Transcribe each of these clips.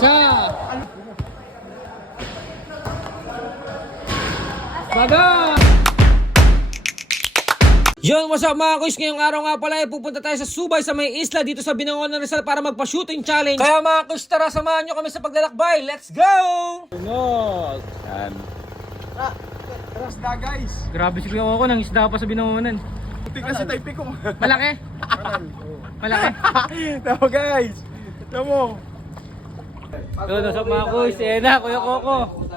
Isa. Baga! Yon, what's up mga kuys? Ngayong araw nga pala ay pupunta tayo sa Subay sa may isla dito sa Binangonan Rizal para magpa-shooting challenge. Kaya mga kuys, tara samahan nyo kami sa paglalakbay. Let's go! Tunog! Yan. Taras na guys! Grabe si Kuya Coco, nang isda pa sa Binangonan. Puti kasi type ko. Malaki? Malaki? Tama guys! Tama! Yun, what's up mga kuys? Ayan na, Kuya Coco.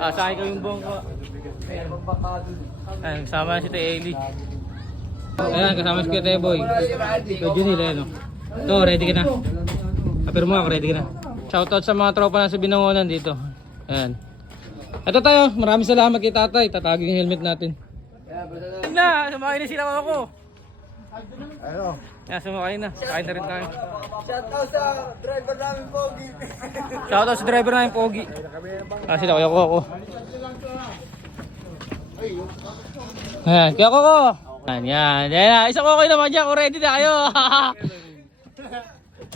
Sakay ko yung buong ko. Ayan, kasama si Tay Eli. Ayan, kasama si Kuya Teboy. Medyo nila, ano. Ito, ready ka na. Apir mo ako, ready ka na. Shoutout sa mga tropa na sa Binangonan dito. Ayan. Ito tayo, maraming salamat kay tatay. Tatagin yung helmet natin. Na, sumakay na sila ako. Ano? Yan, sumakay na. Sakay na rin tayo. Shoutout sa driver namin Pogi! Shoutout sa driver namin Pogi. Sila Kuya Coco. Ayan, Kuya Coco. Yan. Isang okay naman dyan. Kung ready na kayo.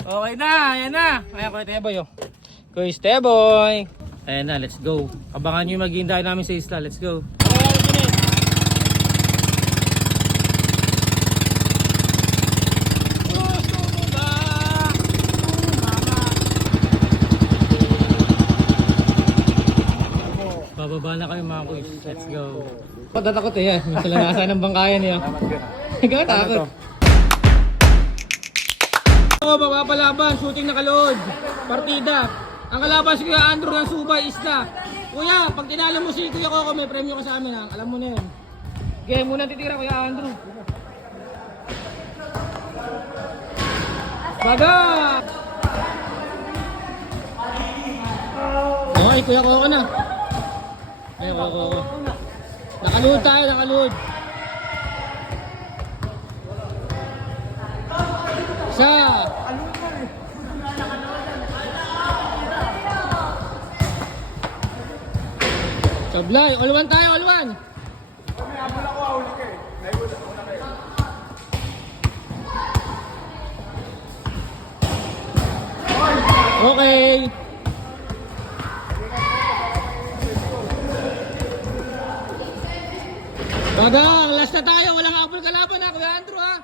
Okay na, ayan na. Ayan, Kuya Teboy. Kuya Teboy. Ayan na, let's go. Abangan nyo yung maghihintay namin sa isla. Let's go. Bababa na kayo mga kuys. Let's go. Patatakot eh yan. May salanasan ng bangkayan niya. Ikaw takot. Papapalaban. Shooting na kalood. Partida. Ang kalaban si Kuya Andrew ng Subay Isla. Kuya, pag tinalo mo si Kuya Coco, may premyo ka sa amin ha. Alam mo na yun. Game muna titira Kuya Andrew. Baga! Okay, Kuya Coco na. Ayun, Coco. Nakaluhod tayo, nakaluhod. Isa. Sablay, all-one tayo, all-one. Kami, abol ako, huli ka eh. Naibot ako na kayo. Okay. Bagang, last na tayo. Walang apple kalaban ha, Kuya Andrew ha.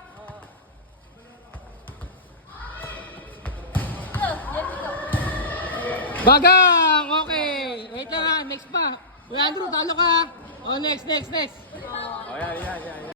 Bagang, okay. Wait lang ha, next pa. Kuya Andrew, talo ka. Oh, next. Oh, yan.